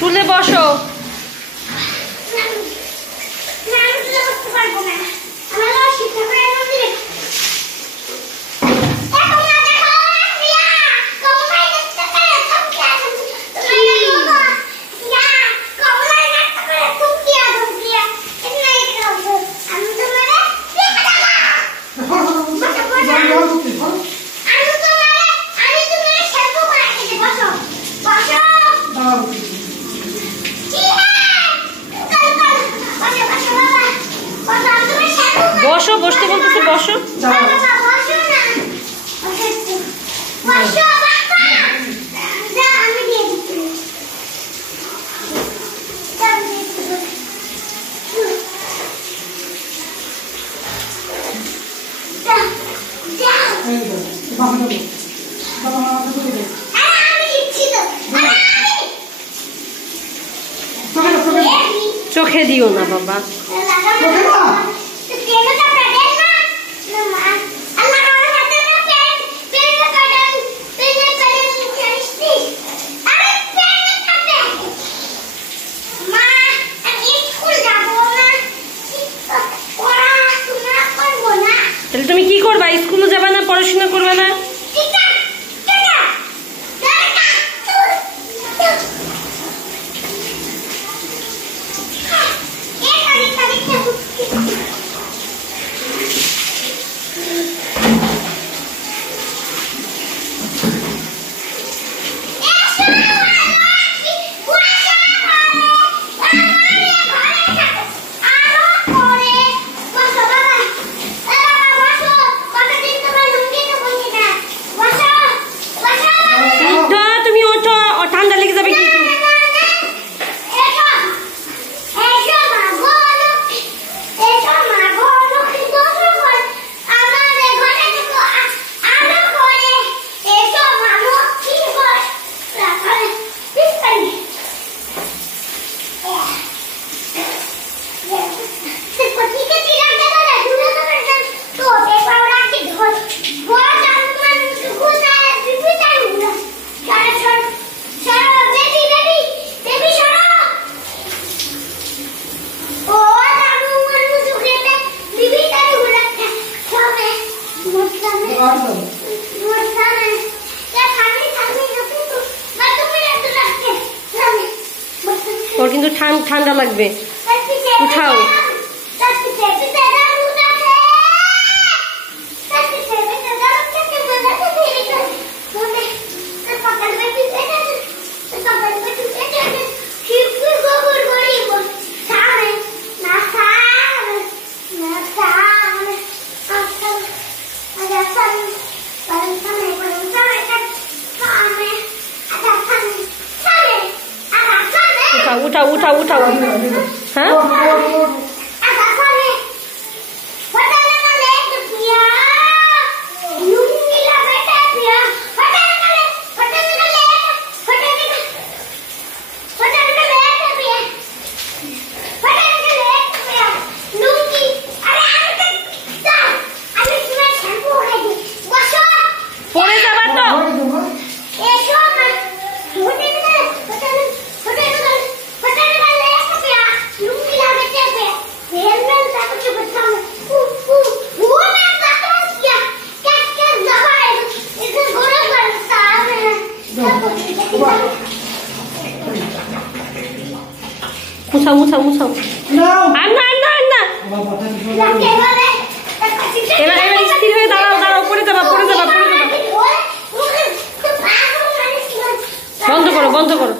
তুলে বসো। বসো, বসতে বলতেছে বসো। চোখে দিও না বাবা। তাহলে তুমি কি করবা? স্কুলে যাবা না, পড়াশোনা করবে না? ওর কিন্তু ঠান্ডা লাগবে, উঠাও। उठाओ उठाओ उठाओ। हाँ मुछाओ मुछाओ मुछाओ। अन्ना अन्ना अन्ना। এবার এবার স্থির হয়ে দাঁড়াও দাঁড়াও, পড়ে যাবা পড়ে যাবা পড়ে যাবা। বন্ধ করো বন্ধ করো।